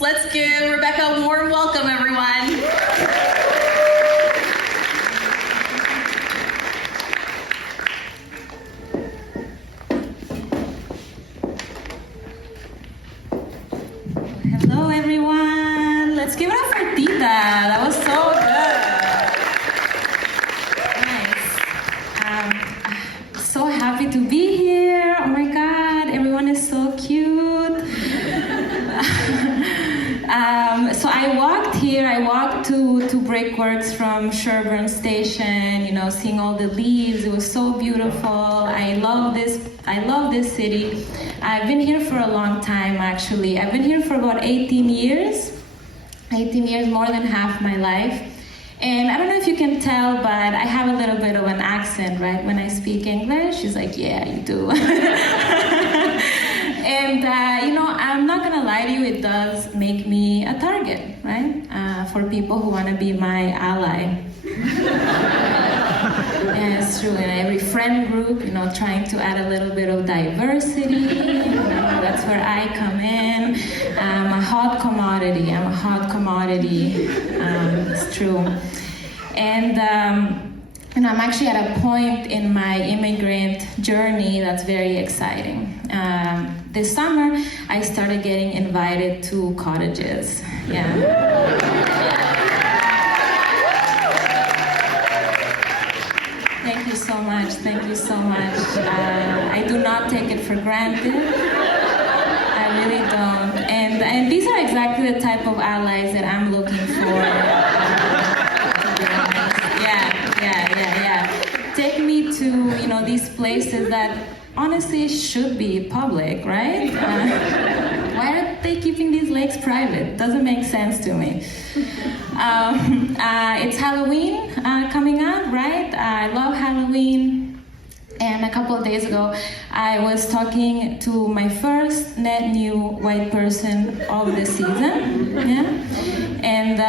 Let's give Rebeca a warm welcome, everyone. Hello, everyone. Let's give it up for Tita. That was so good. Nice. So happy to be here. Oh my God, everyone is so cute. So I walked to Brickworks from Sherburne Station, seeing all the leaves. It was so beautiful. I love this city. I've been here for a long time, actually. I've been here for about 18 years. 18 years, more than half my life. And I don't know if you can tell, but I have a little bit of an accent, right? When I speak English, she's like, yeah, you do. And, I'm not gonna lie to you, it does make me a target, right? For people who wanna be my ally. Yeah, it's true. In every friend group, trying to add a little bit of diversity, that's where I come in. I'm a hot commodity. It's true. And, I'm actually at a point in my immigrant journey that's very exciting. This summer, I started getting invited to cottages. Yeah. Thank you so much. I do not take it for granted. I really don't. And these are exactly the type of allies that I'm looking for. Yeah. Take me to, these places that honestly should be public, right? Why are they keeping these lakes private? Doesn't make sense to me. It's Halloween coming up, right? I love Halloween. And a couple of days ago, I was talking to my first net new white person of the season. Yeah? And,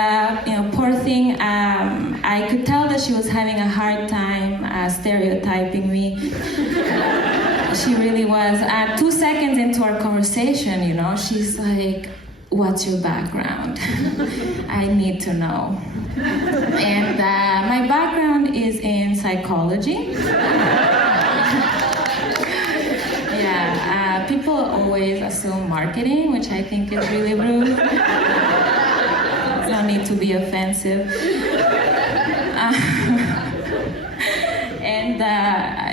poor thing, I could tell that she was having a hard time stereotyping me. She really was. 2 seconds into our conversation, she's like, what's your background? I need to know. And my background is in psychology. Yeah, people always assume marketing, which I think is really rude. No need to be offensive.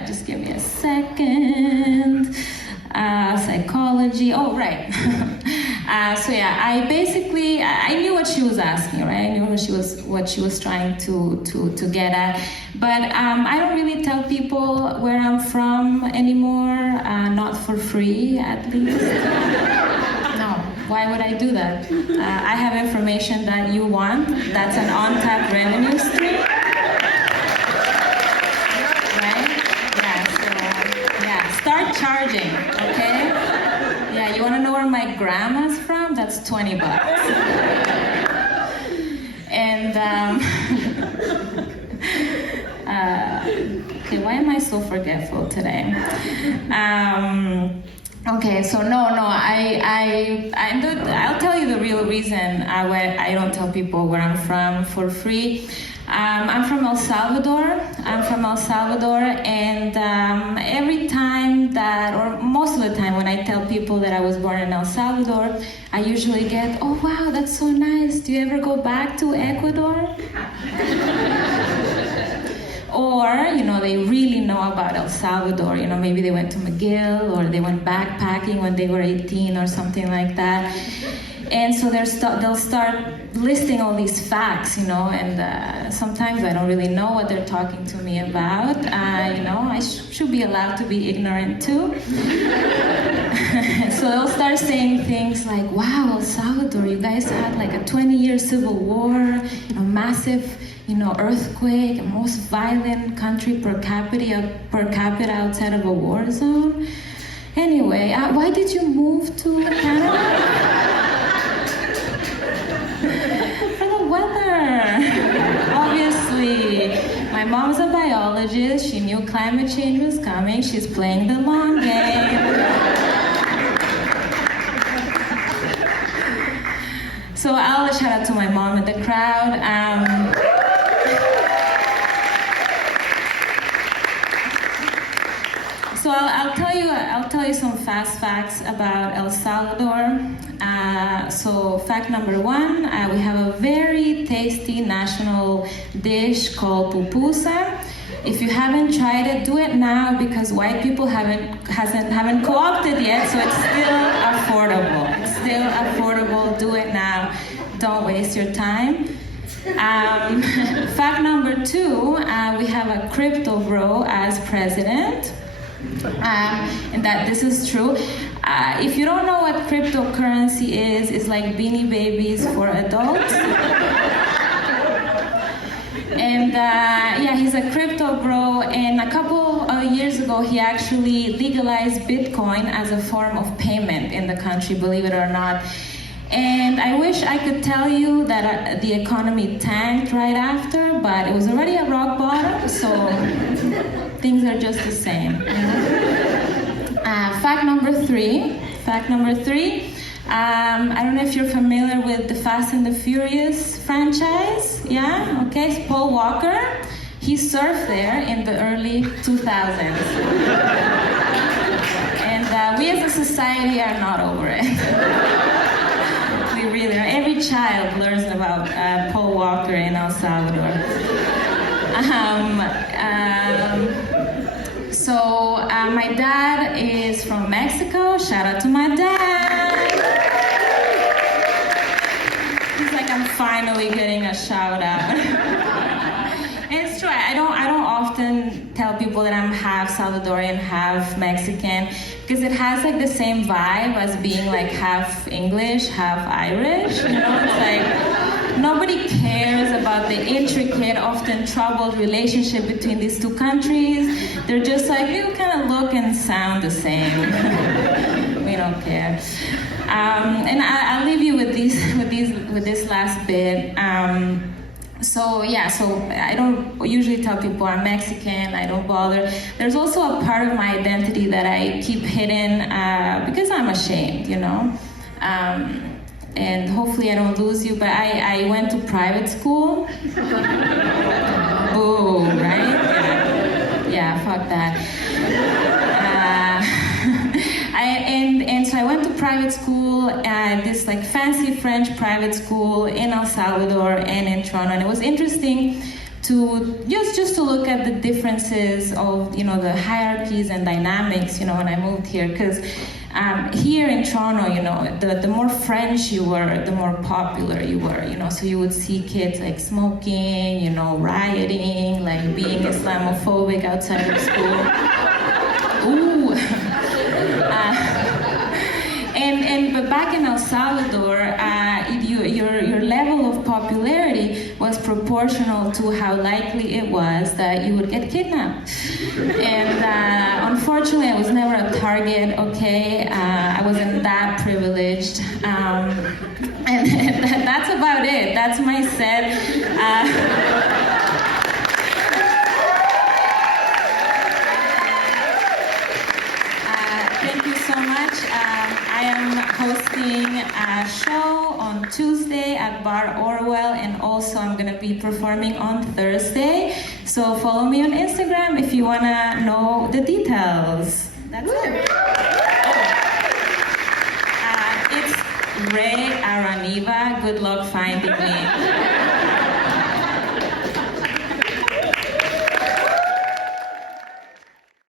Just give me a second. Psychology. Oh, right. I knew what she was asking, right? I knew what she was trying to get at. But I don't really tell people where I'm from anymore, not for free, at least. No, why would I do that? I have information that you want. That's an on-tap revenue stream. Start charging, okay? Yeah, you want to know where my grandma's from? That's $20. And, okay, why am I so forgetful today? Okay, so I'll tell you the real reason why I don't tell people where I'm from for free. I'm from El Salvador. And every time or most of the time when I tell people that I was born in El Salvador, I usually get, oh wow, that's so nice. Do you ever go back to Ecuador? Or, they really know about El Salvador. Maybe they went to McGill or they went backpacking when they were 18 or something like that. And so they'll start listing all these facts, and sometimes I don't really know what they're talking to me about. I should be allowed to be ignorant too. So they'll start saying things like, wow, El Salvador, you guys had like a 20-year civil war, massive, earthquake, most violent country per capita outside of a war zone. Anyway, why did you move to Canada? For the weather. Obviously. My mom's a biologist. She knew climate change was coming. She's playing the long game. So I'll shout out to my mom in the crowd. So I'll tell you some fast facts about El Salvador. So fact number one, we have a very tasty national dish called pupusa. If you haven't tried it, do it now because white people haven't co-opted yet, so it's still affordable. It's still affordable. Do it now. Don't waste your time. Fact number two, we have a crypto bro as president. And that this is true. If you don't know what cryptocurrency is, it's like Beanie Babies for adults. And yeah, he's a crypto bro, and a couple of years ago, he actually legalized Bitcoin as a form of payment in the country, believe it or not. And I wish I could tell you that the economy tanked right after, but it was already at rock bottom, so things are just the same. Fact number three. I don't know if you're familiar with the Fast and the Furious franchise. Yeah? Okay, it's Paul Walker. He surfed there in the early 2000s. And we as a society are not over it. We really are. Every child learns about Paul Walker in El Salvador. So my dad is from Mexico. Shout out to my dad. He's like, I'm finally getting a shout out. And it's true. I don't often tell people that I'm half Salvadorian, half Mexican, because it has like the same vibe as being like half English, half Irish. You know, it's like nobody cares about the intricate, often troubled relationship between these two countries. They're just like, you kind of look and sound the same. We don't care. And I'll leave you with this last bit. So I don't usually tell people I'm Mexican. I don't bother. There's also a part of my identity that I keep hidden because I'm ashamed, you know. And hopefully I don't lose you, but I went to private school. Boo, right? Yeah, fuck that. And so I went to private school, this like fancy French private school in El Salvador and in Toronto, and it was interesting to just to look at the differences of, you know, the hierarchies and dynamics, you know, when I moved here, because here in Toronto, you know, the more French you were, the more popular you were, you know, so you would see kids like smoking, you know, rioting, like being Islamophobic outside of school. Ooh. But back in El Salvador, your level of popularity was proportional to how likely it was that you would get kidnapped. And unfortunately, I was never a target, okay? I wasn't that privileged. And that's about it. That's my set. I am hosting a show on Tuesday at Bar Orwell, and also I'm going to be performing on Thursday. So follow me on Instagram if you want to know the details. That's it. It's Rebeca Araniva. Good luck finding me.